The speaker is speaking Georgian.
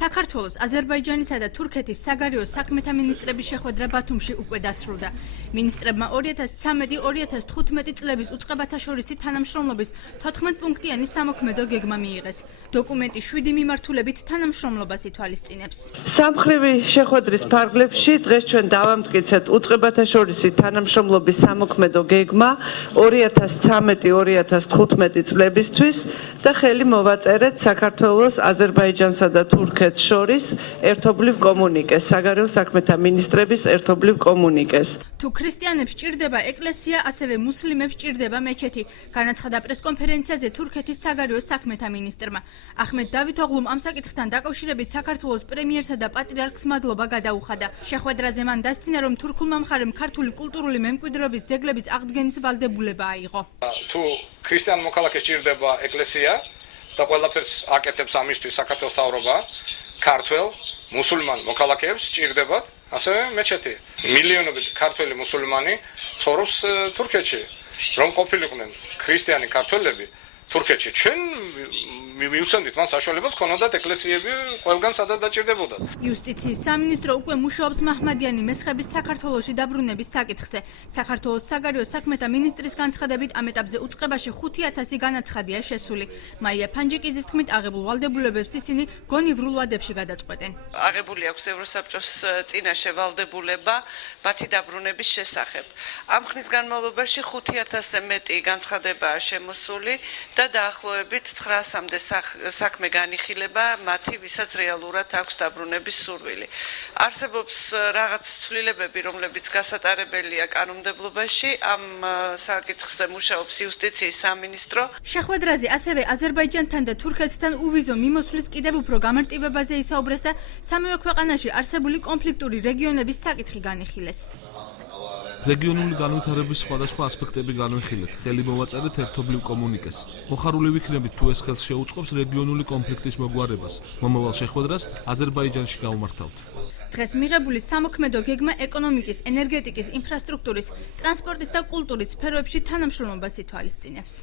საქართველოს, აზერბაიჯანისა და თურქეთის საგარეო საქმეთა მინისტრების შეხვედრა ბათუმში უკვე დასრულდა. მინისტრებმა 2013-2015 წლების უწყებათა შორისი თანამშრომლობის 14 პუნქტიანი სამოქმედო გეგმა მიიღეს. დოკუმენტი 7 მიმართულებით თანამშრომლობას ითვალისწინებს. Სამხრივი შეხვედრის ფარგლებში დღეს ჩვენ დავამტკიცეთ უწყებათა შორისი თანამშრომლობის სამოქმედო გეგმა 2013-2015 წლებისთვის და ხელი მოვაწერეთ საქართველოს, აზერბაიჯანსა და თურქეთს შორის ერთობლივ კომუნიკეს, საგარეო საქმეთა მინისტრების ერთობლივ კომუნიკეს. თუ ქრისტიანებს ჭირდება ეკლესია, ასევე მუსლიმებს ჭირდება მეჩეთი, განაცხადა პრესკონფერენციაზე თურქეთის საგარეო საქმეთა მინისტრმა. ახმედ დავითოღლუმ ამ საკითხთან დაკავშირებით საქართველოს პრემიერსა და პატრიარქს მადლობა გადაუხადა. შეხვედრაზე მან დასცინა, რომ თურქულმა მხარემ ქართული კულტურული მემკვიდრეობის ძეგლების აღდგენის ვალდებულება აიღო. თუ ქრისტიან მოქალაქეს ჭირდება ეკლესია და ყველაფერს აკეთებს ამისთვის საქართველოს მთავრობა, ქართველ მუსულმან მოქალაქეებს ჭირდებათ ასევე მეჩეთი. მილიონობით ქართველი მუსულმანი ცხოვრობს თურქეთში, რომ ყოფილიყვნენ ქრისტიანი ქართველები თურქეთში. ჩვენ მივუცემდით მან საშუალებას ქონოდათ ეკლესიები ყველგან სადაც დაჭირდებოდა. იუსტიციის სამინისტრო უკვე მუშაობს მაჰმადიანი მესხების საქართველოში დაბრუნების საკითხზე. საქართველოს საგარეო საქმეთა მინისტრის განცხადებით ამ ეტაპზე უწყებაში 5000 განაცხადია შესული. მაია ფანჯიკიძის თქმით, აღებულ ვალდებულებებს ისინი გონივრულ ვადებში გადაწყვეტენ. აღებული აქვს ევროსაბჭოს წინაშე ვალდებულება მათი დაბრუნების შესახებ. ამ ხნის განმავლობაში 5000-ზე მეტი განცხადებაა შემოსული და დაახლოებით 900-მდე საქმე განიხილება მათი, ვისაც რეალურად აქვს დაბრუნების სურვილი. არსებობს რაღაც ცვლილებები, რომლებიც გასატარებელია კანონმდებლობაში, ამ საკითხზე მუშაობს იუსტიციის სამინისტრო. შეხვედრაზე ასევე აზერბაიჯანთან და თურქეთთან უვიზო მიმოსვლის კიდევ უფრო გამარტივებაზე ისაუბრეს და სამივე ქვეყანაში არსებული კონფლიქტური რეგიონების საკითხი განიხილეს. რეგიონული განვითარების სხვადასხვა ასპექტები განვიხილეთ, ხელი მოვაწერეთ ერთობლივ კომუნიკეს. მოხარული ვიქნებით, თუ ეს ხელს შეუწყობს რეგიონული კონფლიქტის მოგვარებას. მომავალ შეხვედრას აზერბაიჯანში გავმართავთ. დღეს მიღებული სამოქმედო გეგმა ეკონომიკის, ენერგეტიკის, ინფრასტრუქტურის, ტრანსპორტის და კულტურის სფეროებში თანამშრომლობას ითვალისწინებს.